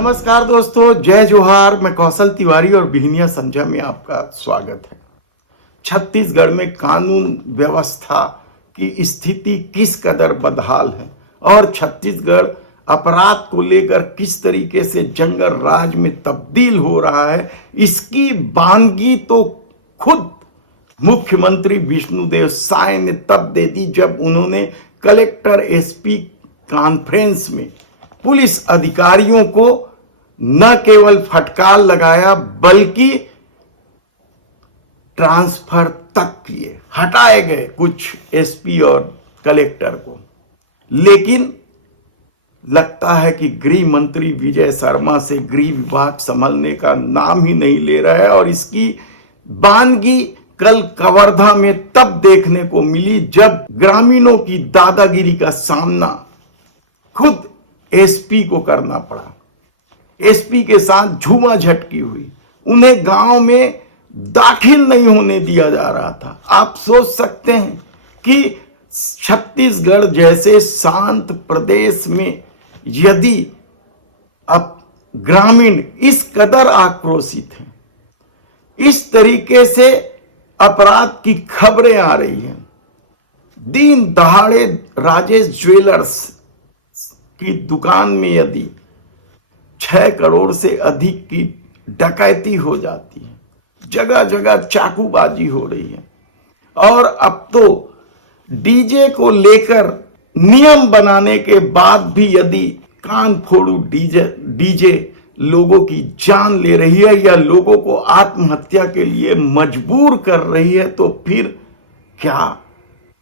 नमस्कार दोस्तों, जय जोहार। मैं कौशल तिवारी और बिहनिया संजय में आपका स्वागत है। छत्तीसगढ़ में कानून व्यवस्था की स्थिति किस कदर बदहाल है और छत्तीसगढ़ अपराध को लेकर किस तरीके से जंगल राज में तब्दील हो रहा है, इसकी बानगी तो खुद मुख्यमंत्री विष्णुदेव साय ने तब दे दी जब उन्होंने कलेक्टर एसपी कॉन्फ्रेंस में पुलिस अधिकारियों को न केवल फटकार लगाया बल्कि ट्रांसफर तक किए, हटाए गए कुछ एसपी और कलेक्टर को। लेकिन लगता है कि गृह मंत्री विजय शर्मा से गृह विभाग संभलने का नाम ही नहीं ले रहा है और इसकी बानगी कल कवर्धा में तब देखने को मिली जब ग्रामीणों की दादागिरी का सामना खुद एसपी को करना पड़ा। एसपी के साथ झूमाझटकी हुई, उन्हें गांव में दाखिल नहीं होने दिया जा रहा था। आप सोच सकते हैं कि छत्तीसगढ़ जैसे शांत प्रदेश में यदि अब ग्रामीण इस कदर आक्रोशित हैं, इस तरीके से अपराध की खबरें आ रही हैं। दिन दहाड़े राजेश ज्वेलर्स की दुकान में यदि 6 करोड़ से अधिक की डकैती हो जाती है, जगह जगह चाकूबाजी हो रही है और अब तो डीजे को लेकर नियम बनाने के बाद भी यदि कान फोड़ू डीजे लोगों की जान ले रही है या लोगों को आत्महत्या के लिए मजबूर कर रही है, तो फिर क्या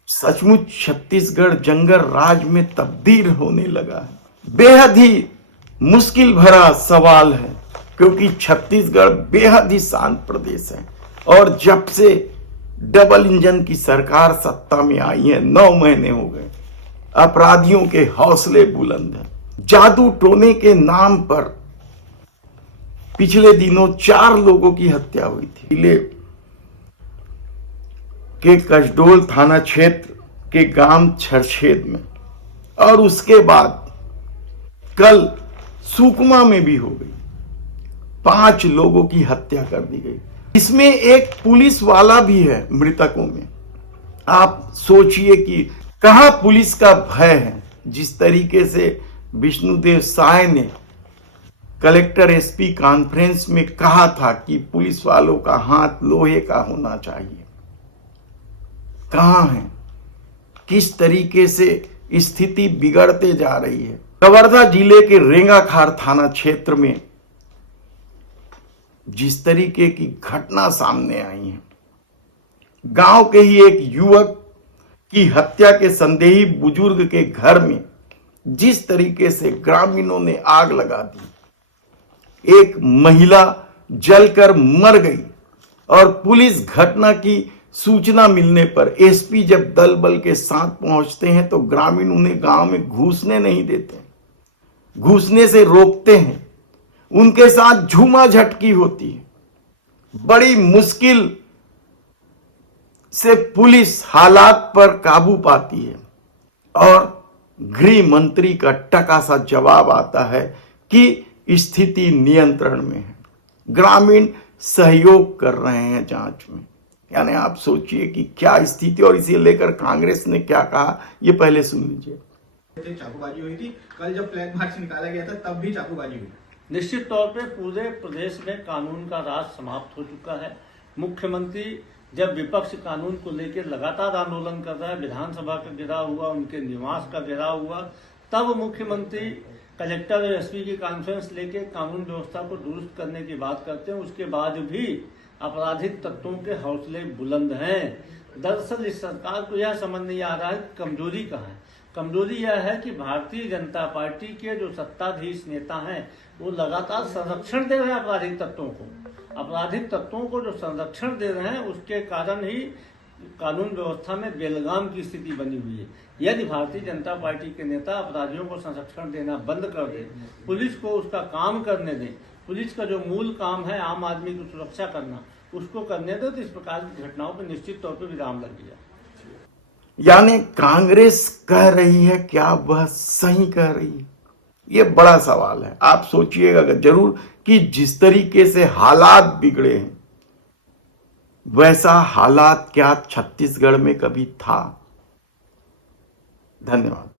सचमुच छत्तीसगढ़ जंगल राज में तब्दील होने लगा है? बेहद ही मुश्किल भरा सवाल है, क्योंकि छत्तीसगढ़ बेहद ही शांत प्रदेश है और जब से डबल इंजन की सरकार सत्ता में आई है, 9 महीने हो गए, अपराधियों के हौसले बुलंद हैं। जादू टोने के नाम पर पिछले दिनों 4 लोगों की हत्या हुई थी जिले के कसडोल थाना क्षेत्र के गांव छरछेद में, और उसके बाद कल सुकमा में भी हो गई। 5 लोगों की हत्या कर दी गई, इसमें एक पुलिस वाला भी है मृतकों में। आप सोचिए कि कहां पुलिस का भय है। जिस तरीके से विष्णुदेव साय ने कलेक्टर एसपी कॉन्फ्रेंस में कहा था कि पुलिस वालों का हाथ लोहे का होना चाहिए, कहां है? किस तरीके से स्थिति बिगड़ते जा रही है। कवर्धा जिले के रेंगाखार थाना क्षेत्र में जिस तरीके की घटना सामने आई है, गांव के ही एक युवक की हत्या के संदेही बुजुर्ग के घर में जिस तरीके से ग्रामीणों ने आग लगा दी, एक महिला जलकर मर गई और पुलिस घटना की सूचना मिलने पर एसपी जब दल बल के साथ पहुंचते हैं तो ग्रामीण उन्हें गांव में घुसने नहीं देते, घुसने से रोकते हैं, उनके साथ झूमाझटकी होती है। बड़ी मुश्किल से पुलिस हालात पर काबू पाती है और गृह मंत्री का टका सा जवाब आता है कि स्थिति नियंत्रण में है, ग्रामीण सहयोग कर रहे हैं जांच में। यानी आप सोचिए कि क्या स्थिति, और इसे लेकर कांग्रेस ने क्या कहा, ये पहले सुन लीजिए। चाकूबाजी हुई थी कल, जब फ्लैग मार्च निकाला गया था तब भी चाकूबाजी हुई। निश्चित तौर पे पूरे प्रदेश में कानून का राज समाप्त हो चुका है। मुख्यमंत्री जब विपक्ष कानून को लेकर लगातार आंदोलन कर रहा है, विधानसभा का घेराव हुआ, उनके निवास का घेराव हुआ, तब मुख्यमंत्री कलेक्टर और एसपी की कॉन्फ्रेंस लेके कानून व्यवस्था को दुरुस्त करने की बात करते हैं। उसके बाद भी आपराधिक तत्वों के हौसले बुलंद हैं। दरअसल इस सरकार को यह समझ नहीं आ रहा है कि कमजोरी कहाँ है। कमजोरी यह है कि भारतीय जनता पार्टी के जो सत्ताधीश नेता हैं वो लगातार संरक्षण दे रहे हैं आपराधिक तत्वों को। आपराधिक तत्वों को जो संरक्षण दे रहे हैं उसके कारण ही कानून व्यवस्था में बेलगाम की स्थिति बनी हुई है। यदि भारतीय जनता पार्टी के नेता अपराधियों को संरक्षण देना बंद कर दे, पुलिस को उसका काम करने दें, पुलिस का जो मूल काम है आम आदमी की सुरक्षा करना, उसको करने दो, तो इस प्रकार की घटनाओं पर निश्चित तौर पर विराम लग गया। यानी कांग्रेस कह रही है, क्या वह सही कह रही है? ये बड़ा सवाल है। आप सोचिएगा जरूर कि जिस तरीके से हालात बिगड़े हैं, वैसा हालात क्या छत्तीसगढ़ में कभी था? धन्यवाद।